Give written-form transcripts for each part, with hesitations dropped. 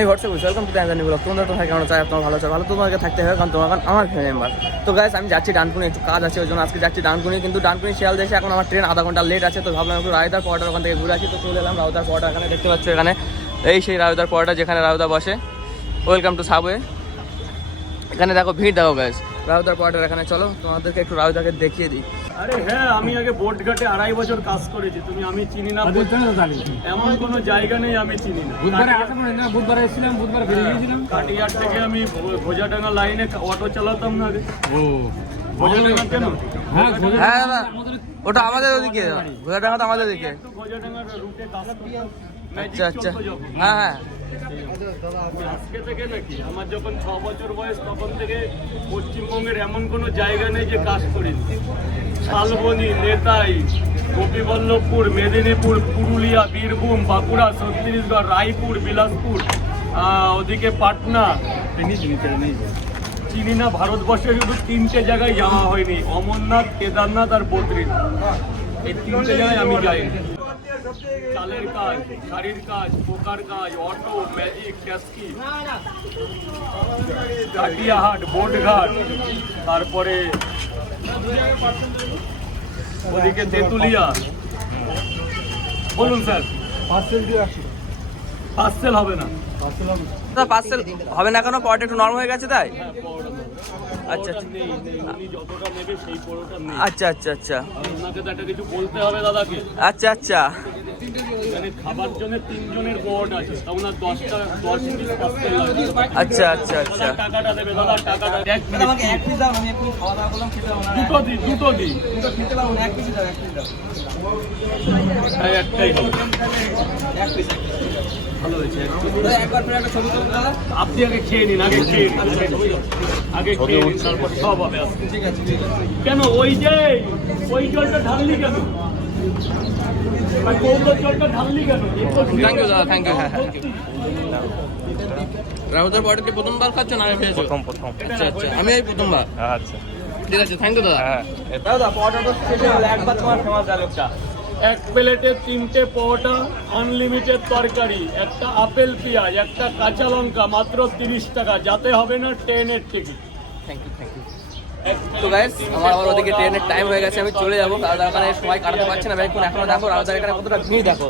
Hey WhatsApp welcome to the blog. তোমরা তো কেমন চাই, তোমার ভালো চাই, ভালো তোমাকে থাকতে হবে, কারণ তোমার আমার ফ্যামিলি মেম্বার। তো গাইস আমি যাচ্ছি ডানকুনি, একটু কাজ আছে ওই জন্য আজকে যাচ্ছি ডানকুনি। কিন্তু ডানকুনি শিয়াল দেশে এখন আমার ট্রেন আধা ঘন্টা লেট আছে, তো ভাবলাম একটু রায়দার পরোটার ওখান থেকে ঘুরে আসি। তো চলে এলাম রায়দার পরোটা, এখানে দেখতে পাচ্ছ, এখানে এই সেই রায়দার পরোটা যেখানে রায়দা বসে। Welcome to subway. এখানে দেখো ভিড়, দেখো গাইস রায়দার পরোটার এখানে। চলো তোমাদেরকে একটু রায়দাকে দেখিয়ে দিই। আরে হ্যাঁ, আমি আগে বোটঘাটে 2.5 বছর কাজ করেছি। আমি চিনি না, এমন কোনো জায়গা নেই আমি চিনি না। বুধবার এসেছিলাম, বুধবার বেরিয়ে গিয়েছিলাম। কাটিয়ার থেকে আমি ভোজাডাঙ্গা লাইনে অটো চালাতাম না আগে। ভোজাডাঙ্গা কেন? হ্যাঁ দাদা, ওটা আমাদের ওদিকে, ঘোড়াডাঙ্গা তো আমাদের ওদিকে। ভোজাডাঙ্গার রুটে কাজ করতাম। আচ্ছা আচ্ছা, হ্যাঁ হ্যাঁ। আজকে থেকে নাকি আমার যখন 6 বছর বয়স তখন থেকে পশ্চিমবঙ্গের এমন কোনো জায়গা নেই যে কাজ করিনি। শালবনী, নেতাই, গোপীবল্লভপুর, মেদিনীপুর, পুরুলিয়া, বীরভূম, বাঁকুড়া, ছত্তিশগড়, রায়পুর, বিলাসপুর, ওদিকে পাটনা, চিনি না। ভারতবর্ষে শুধু 3টে জায়গায় যাওয়া হয়নি, অমরনাথ, কেদারনাথ আর বদ্রীনাথ। এই 3টে জায়গায় আমি যাইনি। চালের কাজ, শাড়ির কাজ, পোকার কাজ, অটো, ম্যাজিক, ট্যাক্সি, কাটিয়াহাট, বোটঘাট, তারপরে ওদিকে তেঁতুলিয়া। বলুন স্যার, পার্সেল হবে না? পার্সেল হবে না কেন? পরোটা একটু নরম হয়ে গেছে তাই? হ্যাঁ, পরোটা নেই। আচ্ছা পরোটা নেই, উনি যতটা নেবে সেই পরোটা নেই। আচ্ছা আচ্ছা আচ্ছা আর ওনাকে তো একটা কিছু বলতে হবে দাদাকে। আচ্ছা আচ্ছা মানে খাবার জন্য 3 জনের বোর্ড আছে, তা ওনার 10 পিস পার্সেল লাগবে। আচ্ছা আচ্ছা আচ্ছা। দাদা টাকাটা দেবে, দাদা টাকাটা। এক মিনিট, আমাকে এক পিস দাও, আমি একটু খাওয়া দাওয়া করলাম, খেতে পারবো না। দুটো দিই। দুটো খেতে পারবো না, এক পিস দাও, এক পিস দাও। হ্যাঁ, একটাই হবে। এক পিস ভালো হয়েছে, এক piece। একবার ফের একটা ছবি তুলে দাদা। আপনি আগে খেয়ে নিন, আগে খেয়ে নিন, তারপর সব হবে আজকে। ঠিক আছে, ঠিক আছে। কেন ওই জলটা ঢাললি কেন? গৌরের জলটা ঢাললি কেন? থ্যাংক ইউ দাদা, থ্যাংক ইউ। হ্যাঁ হ্যাঁ, রাউদার পরোটা কি প্রথমবার খাচ্ছ না আগে খেয়েছো? প্রথম। আচ্ছা আচ্ছা, আমি এই প্রথমবার। আচ্ছা, ঠিক আছে, থ্যাংক ইউ দাদা। হ্যাঁ। দাদা পরোটা তো শেষ হয়ে গেল, একবার তোমার ফেমাস ডায়লগটা। এক প্লেটে 3টে পরোটা, আনলিমিটেড তরকারি, একটা আপেল পেঁয়াজ, একটা কাঁচা লঙ্কা, মাত্র 30 টাকা। যাতে হবে না ট্রেনের ticket. Thank you, thank you. তো গাইস আমার ওদিকে ট্রেনের টাইম হয়ে গেছে, আমি চলে যাবো। রাউদার এখানে সময় কাটাতে পারছে না ভাই, এখনো দেখো রাউদার এখানে কতটা ভিড় দেখো।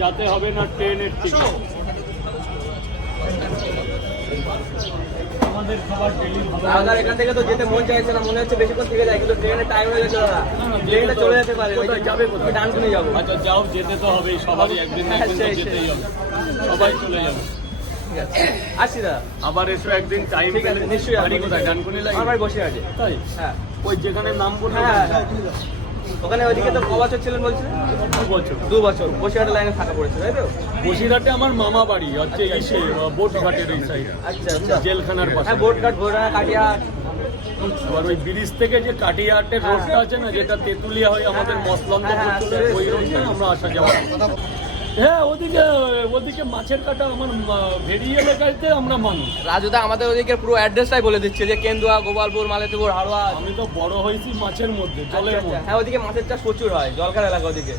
যাতে হবে না ট্রেনের টিকিট। আমাদের খাবার ডেলি ভালো। রাউদার এখান থেকে তো যেতে মন চাইছে না, মনে হচ্ছে বেশিক্ষণ থেকে যায়, কিন্তু ট্রেনের টাইম হয়ে গেছে দাদা। ট্রেনটা চলে যেতে পারে, কোথায় যাবে? কোথায়? ডানকুনি যাবো। আচ্ছা যাও, যেতে তো হবেই, সবারই একদিন না একদিন তো যেতেই হবে, সবাই চলে যাবে। ঠিক আছে, আসছি দাদা। আবার এসো একদিন, টাইম ঠিক আছে, নিশ্চয়ই আসবো। বাড়ি কোথায়? ডানকুনি লাগে? আমার বাড়ি বসে আছে। তাই? হ্যাঁ ওই যেখানে নাম বলবো। হ্যাঁ হ্যাঁ। ওখানে ওইদিকে তো ক বছর ছিলেন বলছিলেন? 2 বছর। 2 বছর বসিরহাটের লাইনে থাকা পড়েছে, তাই তো? বসিরহাটে আমার মামা বাড়ি হচ্ছে ইসে বোটঘাটের এই সাইডে, আচ্ছা আচ্ছা, জেলখানার পাশে। হ্যাঁ বোটঘাট, ঘোড়াডাঙ্গা, কাটিয়াহাট। আবার ওই ব্রিজ থেকে যে কাটিয়াহাটের রোডটা আছে না, যেটা তেঁতুলিয়া হয়ে আমাদের মসলন্দ চলে, ওই রোডটা আমরা আসা যাওয়া। হ্যাঁ, ওদিকে মাছের কাটা আমার ভেড়ি এলাকাতে আমরা মানুষ। রাজুদা আমাদের ওদিকে পুরো অ্যাড্রেসটাই বলে দিচ্ছে, যে কেন্দুয়া, গোপালপুর, মালেতিপুর, হাড়োয়া। আমি তো বড় হয়েছি মাছের মধ্যে, জলের আচ্ছা, মধ্যে। হ্যাঁ ওদিকে মাছের চাষ প্রচুর হয়, জলখার এলাকা ওদিকে।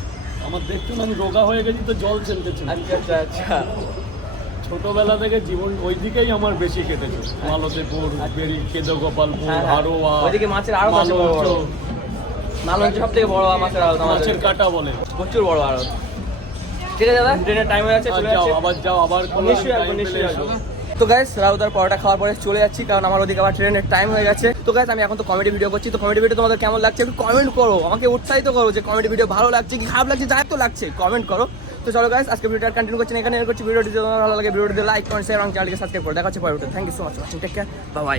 আমার দেখছুন আমি রোগা হয়ে গেছি তো জল চেলতেছে। আচ্ছা আচ্ছা আচ্ছা। ছোটবেলা থেকে জীবন ওই দিকেই আমার বেশি কেটেছে। মালতীপুর, বেরি, কেদো, গোপালপুর, হ্যাঁ, হ্যাঁ। হাড়োয়া, ওইদিকে মাছের আড়ত আছে বড় বড়। মালঞ্চ সব থেকে বড় মাছের আড়ত আমাদের। মাছের কাটা বলে। প্রচুর বড় আড়ত। ঠিক আছে দাদা, ট্রেনের টাইম হয়ে যাচ্ছে, চলে যাও, যাচ্ছি। আবার কোনো নিশ্চয়ই আসবো, time পেলে নিশ্চয়ই এসো। আসবো। তো গাইস রাউদার পরোটা খাওয়ার পরে চলে যাচ্ছি, কারণ আমার ওদিকে আবার ট্রেনের টাইম হয়ে গেছে। তো গাইস আমি এখন তো কমেডি ভিডিও করছি, তো কমেডি ভিডিও তোমাদের কেমন লাগছে একটু কমেন্ট করো, আমাকে উৎসাহিত করো যে কমেডি ভিডিও ভালো লাগছে কি খারাপ লাগছে, যাই তো লাগছে কমেন্ট করো। তো চলো গাইস আজকে ভিডিওটা কন্টিনিউ করছি, এখানে করছি। ভিডিওটি যদি ভালো লাগে ভিডিওটি লাইক কমেন্ট শেয়ার এবং চ্যানেলকে সাবস্ক্রাইব করো। দেখা হচ্ছে পরে। Thank you so much, take care, bye by.